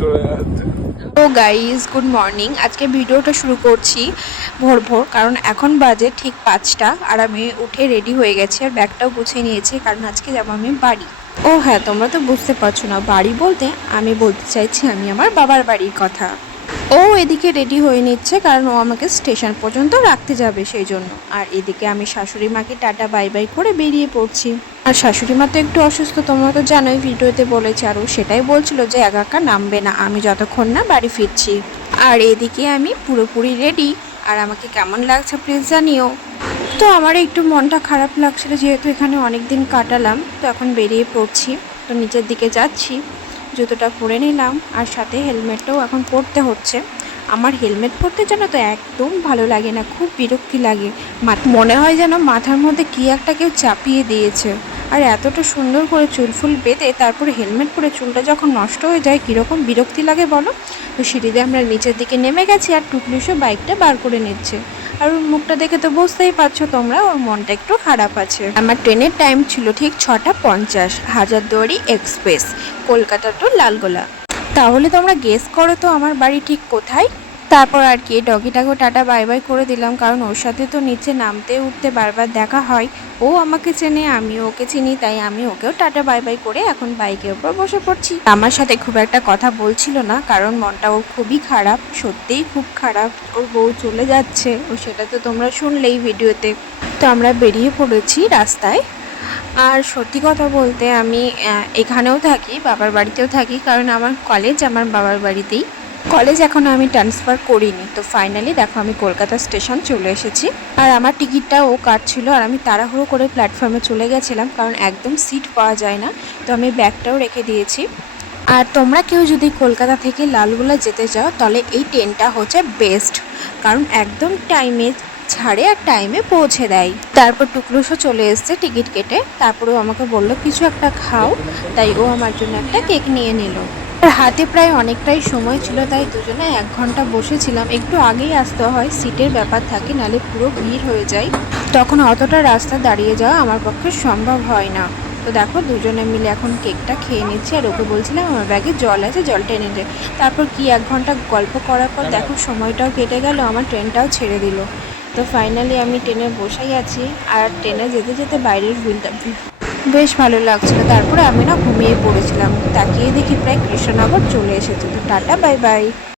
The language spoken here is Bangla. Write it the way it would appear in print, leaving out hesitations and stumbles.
চলে যাচ্ছে। তো গাইজ গুড মর্নিং। আজকে ভিডিওটা শুরু করছি ভোর ভোর, কারণ এখন বাজে ঠিক 5টা আর আমি উঠে রেডি হয়ে গেছি আর ব্যাগটাও গুছিয়ে নিয়েছি, কারণ আজকে যাবো আমি বাড়ি। ও হ্যাঁ, তোমরা তো বুঝতে পারছো না, বাড়ি বলতে আমি বলতে চাইছি আমি আমার বাবার বাড়ির কথা। ও এদিকে রেডি হয়ে নিচ্ছে, কারণ ও আমাকে স্টেশন পর্যন্ত রাখতে যাবে সেই জন্য। আর এদিকে আমি শাশুড়ি মাকে টাটা বাই বাই করে বেরিয়ে পড়ছি। আর শাশুড়ি মা তো একটু অসুস্থ, তোমরা তো জানোই, ভিডিওতে বলেছে। আর ও সেটাই বলছিল যে একা একা নামবে না আমি যতক্ষণ না বাড়ি ফিরছি। আর এদিকে আমি পুরোপুরি রেডি। আর আমাকে কেমন লাগছে প্লিজ জানিও। তো আমার একটু মনটা খারাপ লাগছিল, যেহেতু এখানে অনেক দিন কাটালাম। তো এখন বেরিয়ে পড়ছি, তো নিচের দিকে যাচ্ছি। জুতোটা পরে নিলাম আর সাথে হেলমেটটাও এখন পরতে হচ্ছে। আমার হেলমেট পরতে যেন তো একদম ভালো লাগে না, খুব বিরক্তি লাগে। মনে হয় যেন মাথার মধ্যে কী একটা কেউ চাপিয়ে দিয়েছে। আর এতটা সুন্দর করে চুলফুল বেঁধে তারপরে হেলমেট পরে চুলটা যখন নষ্ট হয়ে যায় কীরকম বিরক্তি লাগে বলো। তো সিঁড়িতে আমরা নিচের দিকে নেমে গেছি আর টুকলুসও বাইকটা বার করে নিচ্ছে। আর ওর মুখটা দেখে তো বুঝতেই পারছো তোমরা, ওর মনটা একটু খারাপ আছে। আমার ট্রেনের টাইম ছিল ঠিক 6:50, হাজারদুয়ারি এক্সপ্রেস, কলকাতা টু লালগোলা। তাহলে তোমরা গেস করো তো আমার বাড়ি ঠিক কোথায়। তারপর আর কি ডগিটাকেও টাটা বাই বাই করে দিলাম, কারণ ওর সাথে তো নিচে নামতে উঠতে বারবার দেখা হয়। ও আমাকে চেনে, আমিও ওকে চিনি, তাই আমি ওকেও টাটা বাই বাই করে এখন বাইকের উপর বসে পড়ছি। আমার সাথে খুব একটা কথা বলছিল না, কারণ মনটা ওর খুবই খারাপ, সত্যিই খুব খারাপ। ওর বউ চলে যাচ্ছে, ও সেটা তো তোমরা শুনলেই ভিডিওতে। তো আমরা বেরিয়ে পড়েছি রাস্তায়। আর সত্যি কথা বলতে আমি এখানেও থাকি, বাবার বাড়িতেও থাকি, কারণ আমার কলেজ আমার বাবার বাড়িতেই। কলেজ এখনও আমি ট্রান্সফার করিনি। তো ফাইনালি দেখো আমি কলকাতা স্টেশন চলে এসেছি। আর আমার টিকিটটা ও কাটছিল আর আমি তাড়াহুড়ো করে প্ল্যাটফর্মে চলে গেছিলাম, কারণ একদম সিট পাওয়া যায় না। তো আমি ব্যাগটাও রেখে দিয়েছি। আর তোমরা কেউ যদি কলকাতা থেকে লালগোলা যেতে চাও তাহলে এই ট্রেনটা হচ্ছে বেস্ট, কারণ একদম টাইমে ছাড়ে আর টাইমে পৌঁছে দেয়। তারপর টুকলুসও চলে এসছে টিকিট কেটে, তারপরেও আমাকে বললো কিছু একটা খাও, তাই ও আমার জন্য একটা কেক নিয়ে নিল। আর হাতে প্রায় অনেকটাই সময় ছিল, তাই দুজনে 1 ঘন্টা বসেছিলাম। একটু আগেই আসতে হয়, সিটের ব্যাপার থাকে, নালে পুরো ভিড় হয়ে যায়। তখন অতটা রাস্তা দাঁড়িয়ে যাওয়া আমার পক্ষে সম্ভব হয় না। তো দেখো দুজনে মিলে এখন কেকটা খেয়ে নিচ্ছি, আর ওকে বলছিলাম আমার ব্যাগে জল আছে, জলটা এনে দে। তারপর কি 1 ঘন্টা গল্প করার পর দেখো সময়টাও কেটে গেল, আমার ট্রেনটাও ছেড়ে দিল। তো ফাইনালি আমি ট্রেনে বসেই আছি। আর ট্রেনে যেতে যেতে বাইরের ভিউটা বেশ ভালো লাগছিল। তারপরে আমি না ঘুমিয়ে পড়েছিলাম, তাকিয়ে দেখি প্রায় কৃষ্ণনগর চলে এসেছে। তো টাটা বাই বাই।